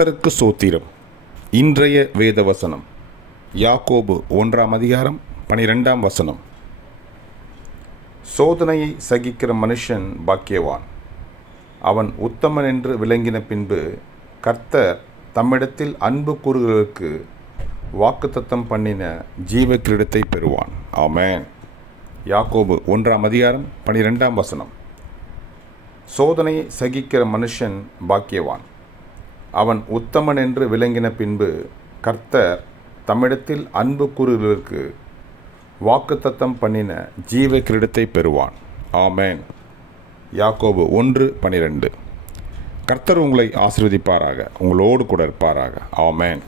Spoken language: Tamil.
கர்த்தருக்கு ஸ்தோத்திரம். இன்றைய வேத வசனம் யாக்கோபு 1:12. சோதனையை சகிக்கிற மனுஷன் பாக்கியவான், அவன் உத்தமன் என்று விளங்கின பின்பு கர்த்தர் தம்மிடத்தில் அன்பு கூறுகிறவர்களுக்கு வாக்குத்தத்தம் பண்ணின ஜீவ கிரீடத்தை பெறுவான். ஆமென். யாக்கோபு 1:12. சோதனையை சகிக்கிற மனுஷன் பாக்கியவான், அவன் உத்தமன் என்று விளங்கின பின்பு கர்த்தர் தம்மிடத்தில் அன்பு கூறுகிறவர்களுக்கு வாக்குத்தத்தம் பண்ணின ஜீவ கிரீடத்தை பெறுவான். ஆமென். யாக்கோபு 1:12. கர்த்தர் உங்களை ஆசீர்வதிப்பாராக, உங்களோடு கூட இருப்பாராக. ஆமென்.